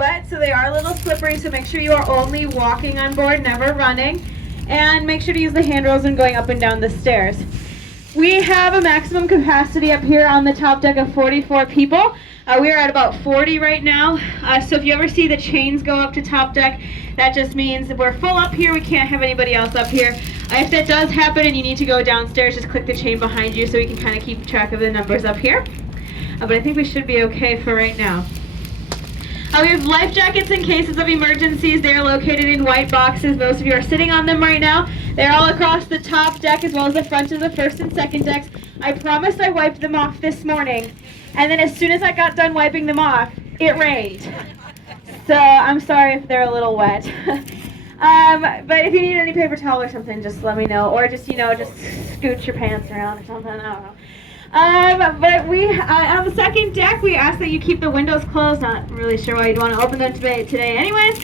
wet, so they are a little slippery, so make sure you are only walking on board, never running. And make sure to use the handrails when going up and down the stairs. We have a maximum capacity up here on the top deck of 44 people. We are at about 40 right now. So if you ever see the chains go up to top deck, that just means that we're full up here. We can't have anybody else up here. If that does happen and you need to go downstairs, just click the chain behind you so we can kind of keep track of the numbers up here. But I think we should be okay for right now. We have life jackets in cases of emergencies. They are located in white boxes. Most of you are sitting on them right now. They're all across the top deck as well as the front of the first and second decks. I promised I wiped them off this morning, and then as soon as I got done wiping them off, it rained. So I'm sorry if they're a little wet. But if you need any paper towel or something, just let me know. Or just, just scoot your pants around or something. I don't know. But we, on the second deck, we ask that you keep the windows closed. Not really sure why you'd want to open them today anyways.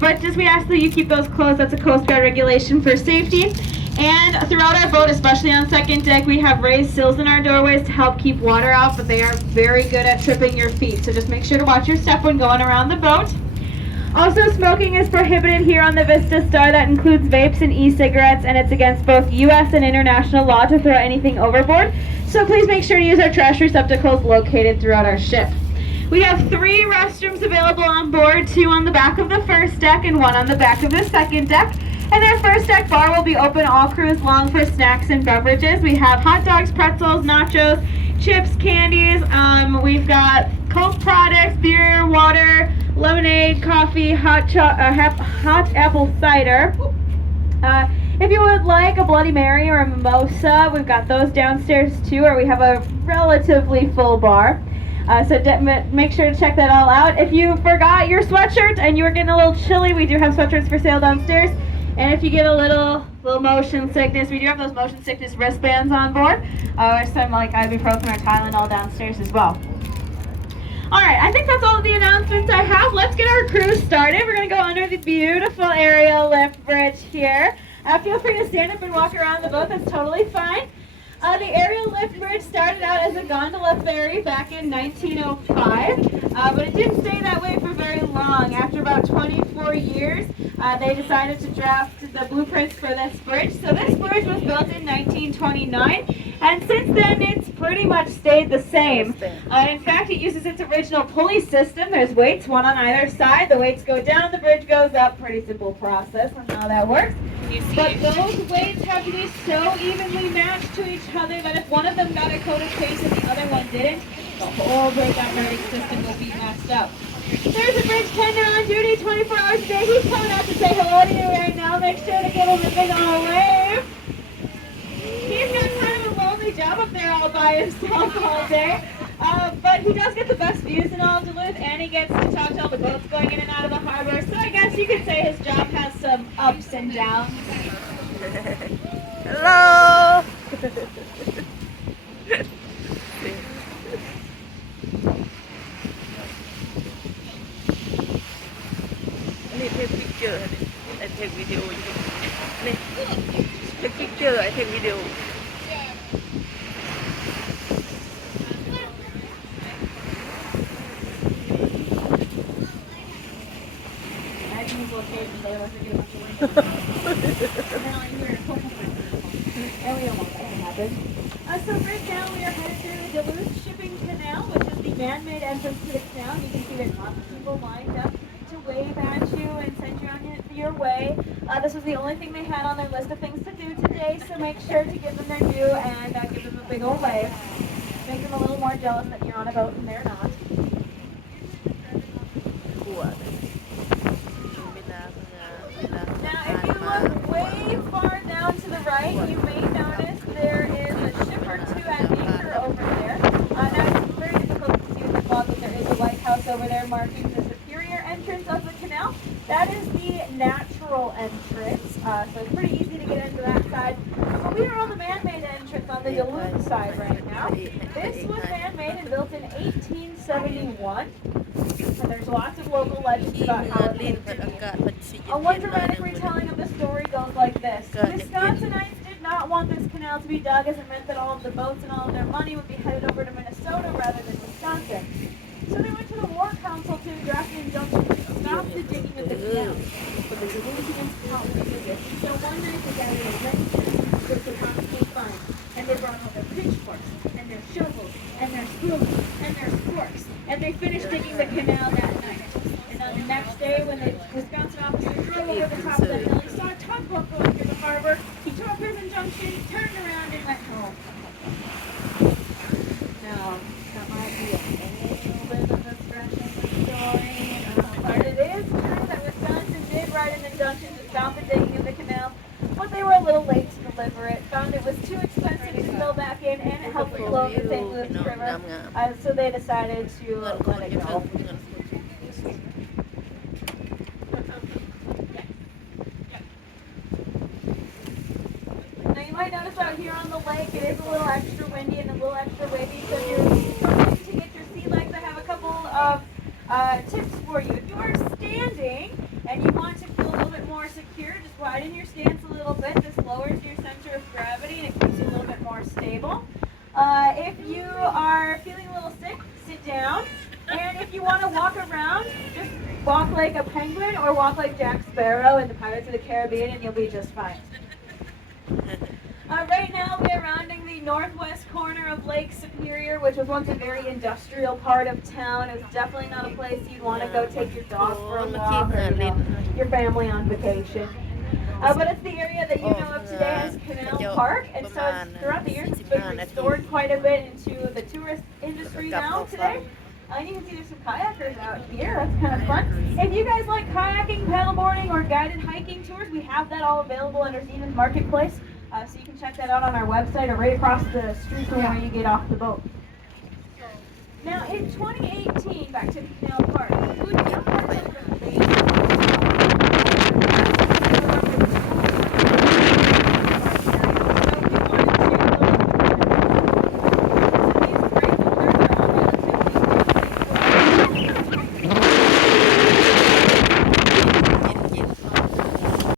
But just we ask that you keep those closed. That's a Coast Guard regulation for safety. And throughout our boat, especially on second deck, we have raised sills in our doorways to help keep water out, but they are very good at tripping your feet. So just make sure to watch your step when going around the boat. Also, smoking is prohibited here on the Vista Star. That includes vapes and e-cigarettes, and it's against both U.S. and international law to throw anything overboard. So please make sure to use our trash receptacles located throughout our ship. We have 3 restrooms available on board, 2 on the back of the first deck and 1 on the back of the second deck. And our first deck bar will be open all cruise long for snacks and beverages. We have hot dogs, pretzels, nachos, chips, candies. We've got Coke products, beer, water, lemonade, coffee, hot apple cider. If you would like a Bloody Mary or a mimosa, we've got those downstairs too, or we have a relatively full bar. So make sure to check that all out. If you forgot your sweatshirt and you were getting a little chilly, we do have sweatshirts for sale downstairs. And if you get a little motion sickness, we do have those motion sickness wristbands on board. Or some like ibuprofen or Tylenol downstairs as well. Alright, I think that's all of the announcements I have. Let's get our cruise started. We're going to go under the beautiful aerial lift bridge here. Feel free to stand up and walk around the boat. That's totally fine. The aerial lift bridge started out as a gondola ferry back in 1905, but it didn't stay that way for very long. After about 24 years, they decided to draft the blueprints for this bridge. So this bridge was built in 1929, and since then it's pretty much stayed the same. In fact, it uses its original pulley system. There's weights, one on either side. The weights go down, the bridge goes up. Pretty simple process on how that works. But those weights have to be so evenly matched to each other that if one of them got a coat of paint and the other one didn't, the whole bridge operating system will be messed up. There's a bridge tender on duty 24 hours a day. He's coming out to say hello to you right now. Make sure to give him a big old wave. He's got kind of a lonely job up there all by himself all day. But he does get the best views in all of Duluth, and he gets to talk to all the boats going in and out of the harbor. So I guess you could say his job has some ups and downs. Hello! I take picture. I take video. Take picture. I take video. So right now we are headed through the Duluth Shipping Canal, which is the man-made entrance to the canal. You can see there's lots of people lined up to wave at you and send you on your way. This was the only thing they had on their list of things to do today, so make sure to give them their due and give them a big old wave. Make them a little more jealous that you're on a boat and they're not. Now, if you look way far down to the right, you may notice there is a ship or two at anchor over there. Now, it's very difficult to see with the fog, but there is a lighthouse over there marking the superior entrance of the canal. That is the natural entrance, so it's pretty easy to get into that side. But we are on the man-made entrance on the Duluth side right now. This was man-made and built in 1871. And there's lots of local legends about how it came to be. One dramatic retelling of the story goes like this. The Wisconsinites did not want this canal to be dug, as it meant that all of the boats and all of their money would be headed over to Minnesota rather than Wisconsin. So they went to the War Council to draft an injunction Junction just found the digging of the canal, but they were a little late to deliver it. Found it was too expensive to fill back in, and it helped flow the St. Louis River. So they decided to let it go. Now you might notice out here on the lake, it is a little extra windy and a little extra wavy. So if you're struggling to get your sea legs, I have a couple of tips for you. If you are standing and you want to feel a little bit more secure, just widen your stance a little bit. This lowers your center of gravity and it keeps you a little bit more stable. If you are feeling a little sick, sit down. And if you want to walk around, just walk like a penguin or walk like Jack Sparrow in the Pirates of the Caribbean and you'll be just fine. Right now we are rounding the northwest corner of Lake Superior, which was once a very industrial part of town. It's definitely not a place you'd want to go take your dog for a walk or your family on vacation. But it's the area that you know of today as Canal Park, and so throughout the years it's been restored quite a bit into the tourist industry now today. And you can see there's some kayakers out here. That's kind of fun. If you guys like kayaking, paddleboarding, or guided hiking tours, we have that all available under Stevens Marketplace. So you can check that out on our website or right across the street from where you get off the boat. Now, in 2018, back to Canal Park, the food